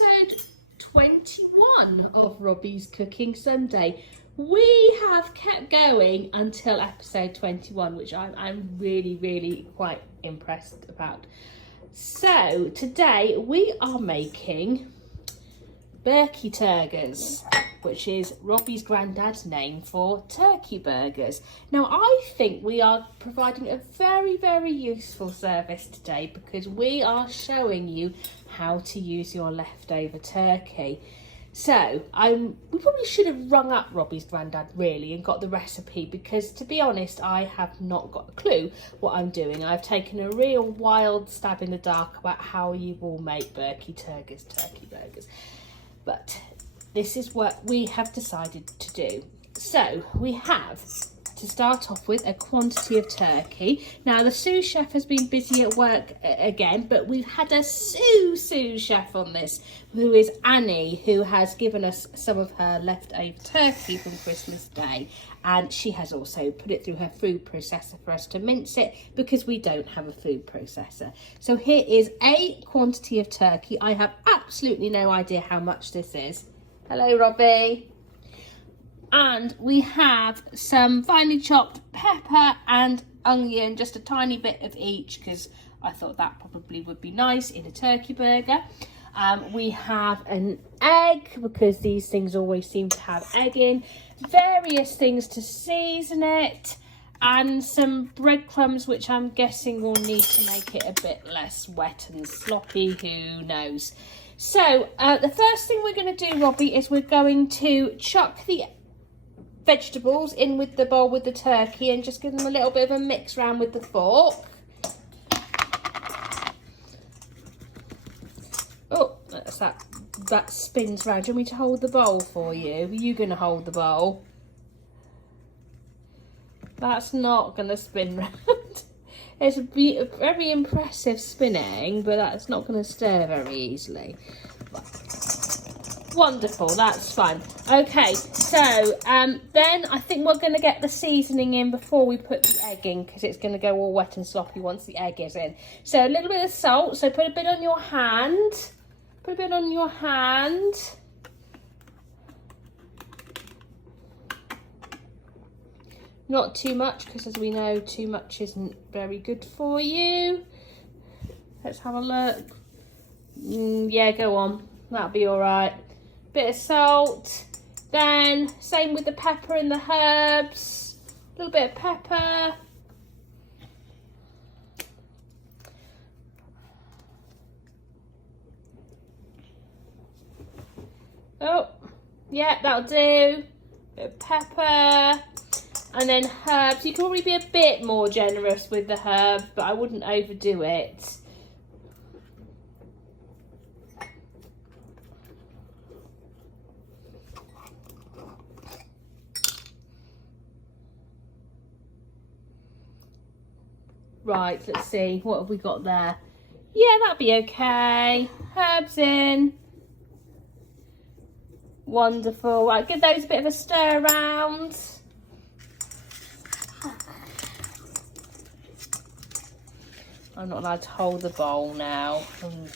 episode 21 of Robbie's Cooking Sunday. We have kept going until episode 21, which I'm really quite impressed about. So today we are making Burkey Turgers, which is Robbie's granddad's name for turkey burgers. Now I think we are providing a very useful service today because we are showing you how to use your leftover turkey. So we probably should have rung up Robbie's granddad really and got the recipe, because to be honest I have not got a clue what I'm doing. I've taken a real wild stab in the dark about how you will make Burkey Turgers turkey burgers. But this is what we have decided to do. So we have to start off with a quantity of turkey. Now the sous chef has been busy at work again, but we've had a sous chef on this, who is Annie, who has given us some of her leftover turkey from Christmas Day, and she has also put it through her food processor for us to mince it because we don't have a food processor. So here is a quantity of turkey. I have absolutely no idea how much this is. Hello, Robbie. And we have some finely chopped pepper and onion, just a tiny bit of each, because I thought that probably would be nice in a turkey burger. We have an egg, because these things always seem to have egg in, various things to season it, and some breadcrumbs, which I'm guessing will need to make it a bit less wet and sloppy, who knows. So the first thing we're going to do, Robbie, is we're going to chuck the vegetables in with the bowl with the turkey and just give them a little bit of a mix round with the fork. Oh, that's that spins round. Do you want me to hold the bowl for you? Are you going to hold the bowl? That's not going to spin round. It's a very impressive spinning, but that's not going to stir very easily. Wonderful, that's fine. Okay, so then I think we're going to get the seasoning in before we put the egg in, because it's going to go all wet and sloppy once the egg is in. So a little bit of salt, so put a bit on your hand. Put a bit on your hand. Not too much, because as we know, too much isn't very good for you. Let's have a look. Yeah, go on. That'll be all right. Bit of salt. Then same with the pepper and the herbs. A little bit of pepper. Oh, yeah, that'll do. Bit of pepper. And then herbs. You can probably be a bit more generous with the herbs, but I wouldn't overdo it. Right, let's see. What have we got there? Yeah, that'll be okay. Herbs in. Wonderful. Right, give those a bit of a stir around. I'm not allowed to hold the bowl now.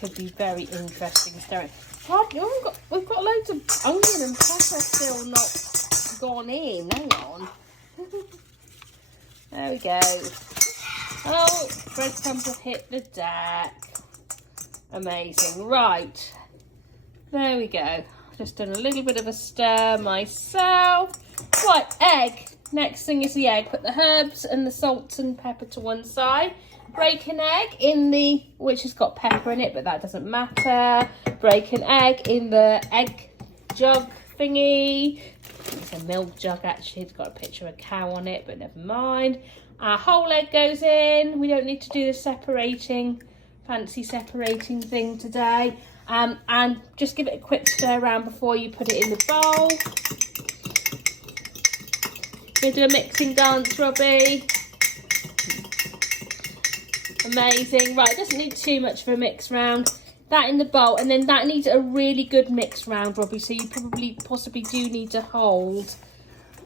Could be very interesting stirring. We've got loads of onion and pepper still not gone in. Hang on. There we go. Oh, breadcrumbs have hit the deck. Amazing. Right. There we go. Just done a little bit of a stir myself. Right, egg. Next thing is the egg. Put the herbs and the salt and pepper to one side. Break an egg in the, which has got pepper in it, but that doesn't matter. Break an egg in the egg jug thingy. It's a milk jug actually. It's got a picture of a cow on it, but never mind. Our whole egg goes in. We don't need to do the fancy separating thing today. And just give it a quick stir around before you put it in the bowl. Gonna do a mixing dance, Robbie. Amazing. Right, it doesn't need too much of a mix round. That in the bowl, and then that needs a really good mix round, Robbie. So you possibly do need to hold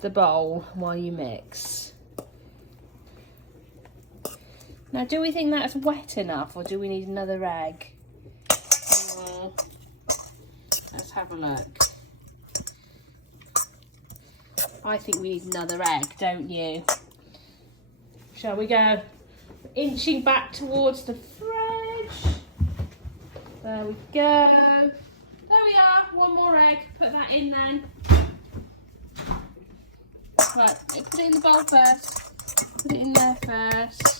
the bowl while you mix. Now, do we think that's wet enough, or do we need another egg? Let's have a look. I think we need another egg, don't you? Shall we go? Inching back towards the fridge. There we go. There we are. One more egg. Put that in then. Right, put it in the bowl first. Put it in there first.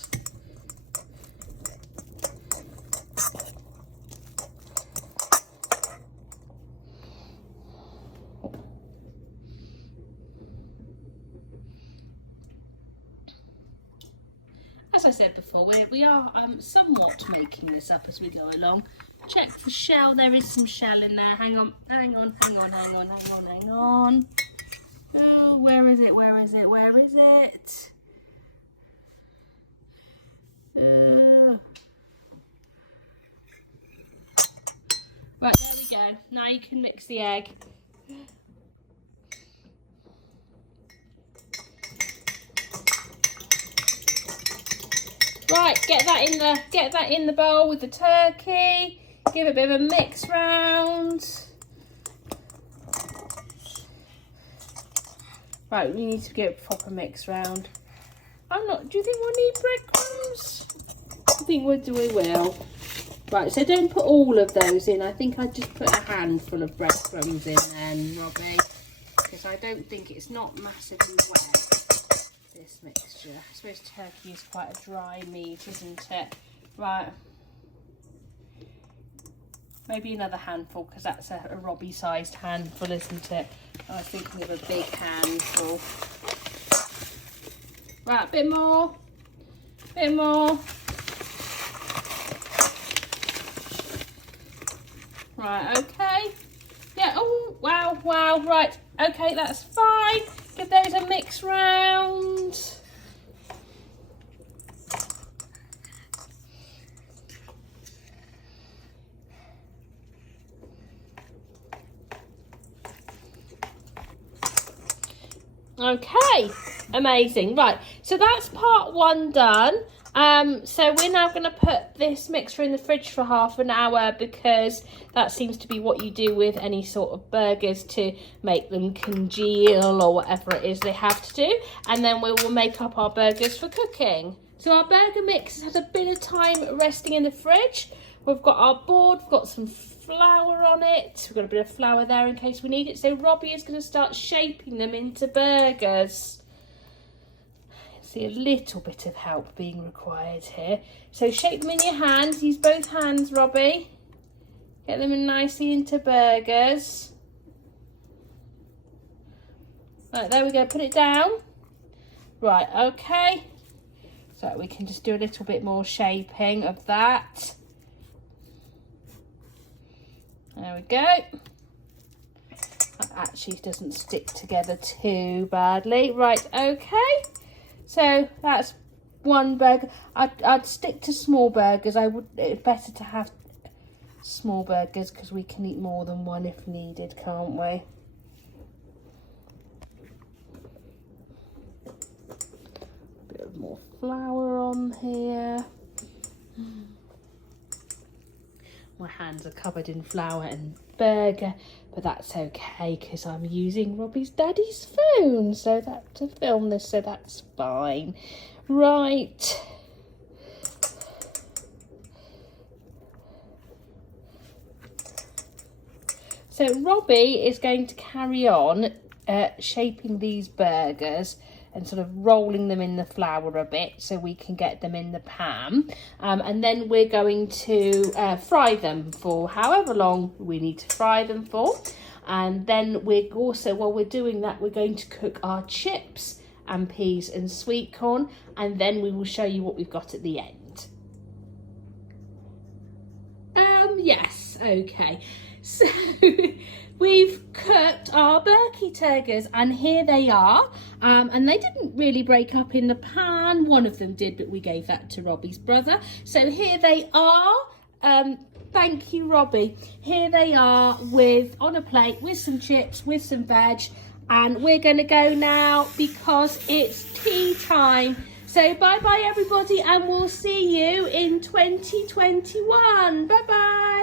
As I said before, we are somewhat making this up as we go along. Check for shell. There is some shell in there. Hang on, hang on, hang on, hang on, hang on, hang on. Oh, where is it? Where is it? Where is it? Right, there we go. Now you can mix the egg. Right, get that in the bowl with the turkey. Give it a bit of a mix round. Right, we need to get a proper mix round. Do you think we'll need breadcrumbs? I think we will. Right, so don't put all of those in. I think I just put a handful of breadcrumbs in then, Robbie. Because I don't think it's not massively wet, this mixture. I suppose turkey is quite a dry meat, isn't it? Right. Maybe another handful, because that's a Robbie-sized handful, isn't it? I was thinking of a big handful. Right, a bit more. Bit more. Right, okay. Yeah, oh, wow, wow, right. Okay, that's fine. Give those a mix round. Okay, amazing. Right, so that's part one done. So we're now going to put this mixture in the fridge for half an hour, because that seems to be what you do with any sort of burgers to make them congeal or whatever it is they have to do. And then we will make up our burgers for cooking. So our burger mix has had a bit of time resting in the fridge. We've got our board, we've got some flour on it. We've got a bit of flour there in case we need it. So Robbie is going to start shaping them into burgers. See a little bit of help being required here. So shape them in your hands. Use both hands, Robbie. Get them in nicely into burgers. Right, there we go. Put it down. Right, okay. So we can just do a little bit more shaping of that. There we go. That actually doesn't stick together too badly. Right, okay. So that's one burger. I'd stick to small burgers. It's better to have small burgers because we can eat more than one if needed, can't we? A bit of more flour on here. My hands are covered in flour and burger, but that's okay because I'm using Robbie's daddy's phone to film this, so that's fine. Right. So Robbie is going to carry on shaping these burgers and sort of rolling them in the flour a bit so we can get them in the pan. And then we're going to fry them for however long we need to fry them for. And then we're also, while we're doing that, we're going to cook our chips and peas and sweet corn, and then we will show you what we've got at the end. Yes, okay. So we've cooked our Burkey Turgers, and here they are. And they didn't really break up in the pan. One of them did, but we gave that to Robbie's brother. So here they are. Thank you, Robbie. Here they are on a plate with some chips, with some veg. And we're going to go now because it's tea time. So bye-bye, everybody, and we'll see you in 2021. Bye-bye.